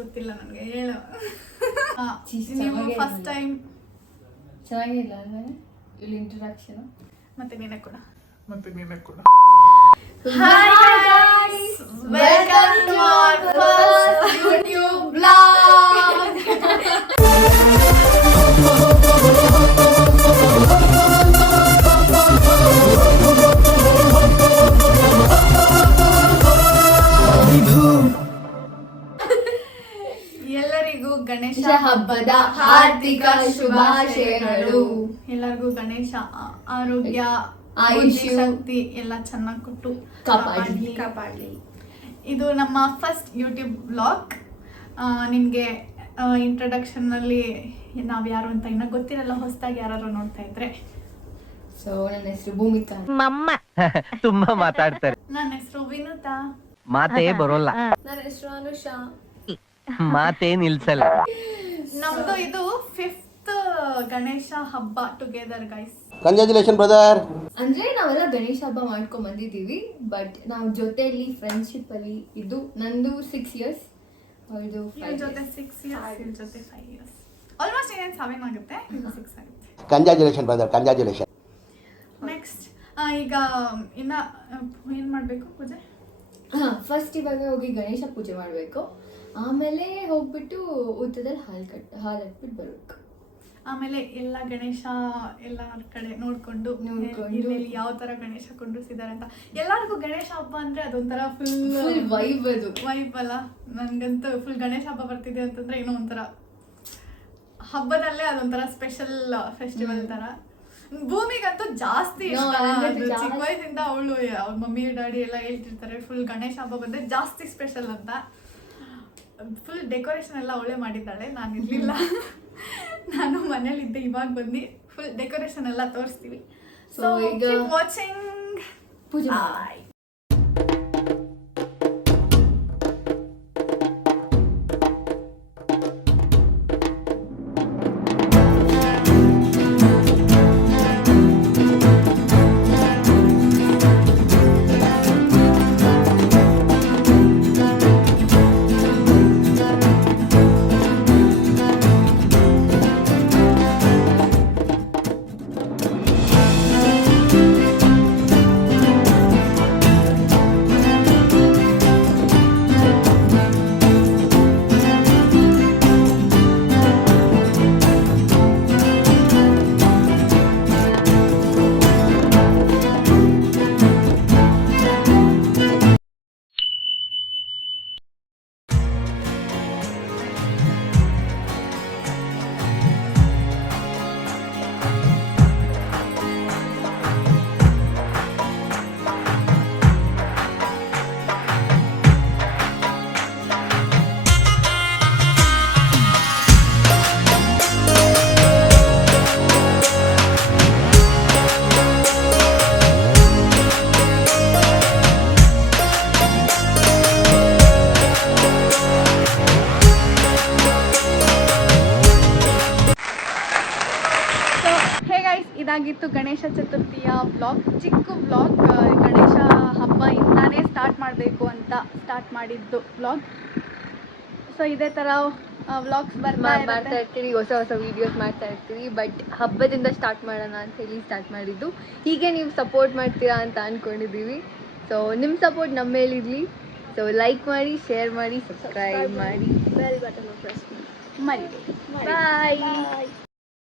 ಗೊತ್ತಿಲ್ಲ ನನಗೆ, ಹೇಳು. ನೀವು ಫಸ್ಟ್ ಟೈಮ್ ಚೆನ್ನಾಗಿಲ್ಲ ಅಂದರೆ ಇಲ್ಲಿ ಇಂಟ್ರಡಕ್ಷನ್ ಮತ್ತೆ ನೀನೇ ಕೂಡ. Hi guys, welcome to our first YouTube vlog. ಎಲ್ಲರಿಗೂ ಗಣೇಶ ಹಬ್ಬದ ಹಾರ್ದಿಕ ಶುಭಾಶಯಗಳು. ಎಲ್ಲರಿಗೂ ಗಣೇಶ ಆರೋಗ್ಯ, ಆಯುಷ್ಯ, ಶಕ್ತಿ ಎಲ್ಲ ಚೆನ್ನಾಗಿ ಕೊಟ್ಟು ಕಾಪಾಡಲಿ. ಇದು ನಮ್ಮ ಫಸ್ಟ್ ಯೂಟ್ಯೂಬ್ ವ್ಲಾಗ್. ನಿಮಗೆ ಇಂಟ್ರಡಕ್ಷನ್ನಲ್ಲಿ ನಾವು ಯಾರು ಅಂತ ಇನ್ನೂ ಗೊತ್ತಿರಲ್ಲ, ಹೊಸದಾಗಿ ಯಾರು ನೋಡ್ತಾ ಇದ್ರೆ. ಸೊ ನನ್ನ ಹೆಸರು ಭೂಮಿಕಾ. ಮಮ್ಮ ತುಂಬಾ ಮಾತಾಡ್ತಾರೆ. ನನ್ನ ಹೆಸರು ವಿನುತಾ. ಮಾತೇ ಬರೋಲ್ಲ. ನನ್ನ ಹೆಸರು ಅನುಷಾ. ಮಾತೇ ನಿಲ್ಸಲ್ಲ. ನಮ್ದು ಇದು 5th ಗಣೇಶ ಹಬ್ಬ ಟುಗೆದರ್ ಗೈಸ್. Congratulation brother. ಅಂದ್ರೆ ನಾವೆಲ್ಲ ಗಣೇಶ ಹಬ್ಬ ಮಾಡ್ಕೊಂಡ್ ಬಂದಿದ್ದೀವಿ, ಬಟ್ ನಾವು ಜೊತೆಯಲ್ಲಿ ಫ್ರೆಂಡ್ಶಿಪ್ ಅಲ್ಲಿ ಇದು ನಂದು 6 years, ಇದು ಜೊತೆ 6 years, ಜೊತೆ 5 years, ಆಲ್ಮೋಸ್ಟ್ 7 ಆಗುತ್ತೆ, 6 ಆಗುತ್ತೆ. Congratulation brother, congratulation. ನೆಕ್ಸ್ಟ್ ಈಗ ಇನ್ನ ಏನ್ ಮಾಡ್ಬೇಕು ಪೂಜೆ? ಫಸ್ಟ್ ಇವಾಗ ಹೋಗಿ ಗಣೇಶ ಪೂಜೆ ಮಾಡಬೇಕು, ಆಮೇಲೆ ಹೋಗ್ಬಿಟ್ಟು ಊಟದಲ್ಲಿ ಹಾಲು ಹಾಕ್ಬಿಟ್ಟು ಬರಬೇಕು. ಆಮೇಲೆ ಎಲ್ಲ ಗಣೇಶ ಎಲ್ಲ ಕಡೆ ನೋಡ್ಕೊಂಡು ಇಲ್ಲಿ ಯಾವ ತರ ಗಣೇಶ ಕೊಂಡಿಸಿದ್ದಾರೆ ಅಂತ. ಎಲ್ಲರಿಗೂ ಗಣೇಶ ಹಬ್ಬ ಅಂದ್ರೆ ಅದೊಂಥರ ಫುಲ್ ವೈಬ್, ಅದು ವೈಬ್ ಅಲ್ಲ. ನನ್ಗಂತೂ ಫುಲ್ ಗಣೇಶ ಹಬ್ಬ ಬರ್ತಿದೆ ಅಂತಂದ್ರೆ ಏನೋ ಒಂಥರ ಹಬ್ಬದಲ್ಲೇ ಅದೊಂಥರ ಸ್ಪೆಷಲ್ ಫೆಸ್ಟಿವಲ್ ತರ. ಭೂಮಿಗಂತೂ ಜಾಸ್ತಿ ಇಷ್ಟ. ಚಿಕ್ಕ ವಯಸ್ಸಿಂದ ಅವಳು ಅವ್ರ ಮಮ್ಮಿ ಡ್ಯಾಡಿ ಎಲ್ಲ ಹೇಳ್ತಿರ್ತಾರೆ ಫುಲ್ ಗಣೇಶ ಹಬ್ಬ ಬಂದ್ರೆ ಜಾಸ್ತಿ ಸ್ಪೆಷಲ್ ಅಂತ. ಫುಲ್ ಡೆಕೋರೇಷನ್ ಎಲ್ಲ ಅವಳೇ ಮಾಡಿದ್ದಾಳೆ, ನಾನು ಇರ್ಲಿಲ್ಲ. ನಾನು ಮನೇಲಿದ್ದೆ, ಇವಾಗ ಬಂದು ಫುಲ್ ಡೆಕೋರೇಷನ್ ಎಲ್ಲ ತೋರಿಸ್ತೀವಿ. ಸೊ ಈಗ ವಾಚಿಂಗ್ ಪೂಜೆ. ಇದಾಗಿತ್ತು ಗಣೇಶ ಚತುರ್ಥಿಯ ವ್ಲಾಗ್, ಚಿಕ್ಕ ವ್ಲಾಗ್. ಗಣೇಶ ಹಬ್ಬ ಇಂದಾನೇ ಸ್ಟಾರ್ಟ್ ಮಾಡಬೇಕು ಅಂತ ಸ್ಟಾರ್ಟ್ ಮಾಡಿದ್ದು ವ್ಲಾಗ್. ಸೊ ಇದೇ ಥರ ವ್ಲಾಗ್ಸ್ ಮಾಡ್ತಾ ಇರ್ತೀವಿ, ಹೊಸ ಹೊಸ ವೀಡಿಯೋಸ್ ಮಾಡ್ತಾ ಇರ್ತೀವಿ. ಬಟ್ ಹಬ್ಬದಿಂದ ಸ್ಟಾರ್ಟ್ ಮಾಡೋಣ ಅಂತ ಹೇಳಿ ಸ್ಟಾರ್ಟ್ ಮಾಡಿದ್ದು. ಹೀಗೆ ನೀವು ಸಪೋರ್ಟ್ ಮಾಡ್ತೀರಾ ಅಂತ ಅಂದ್ಕೊಂಡಿದ್ದೀವಿ. ಸೊ ನಿಮ್ಮ ಸಪೋರ್ಟ್ ನಮ್ಮ ಮೇಲಿರಲಿ. ಸೊ ಲೈಕ್ ಮಾಡಿ, ಶೇರ್ ಮಾಡಿ, ಸಬ್ಸ್ಕ್ರೈಬ್ ಮಾಡಿ, ಬೆಲ್ ಬಟನ್ ಪ್ರೆಸ್ ಮಾಡಿ. ಬಾಯ್.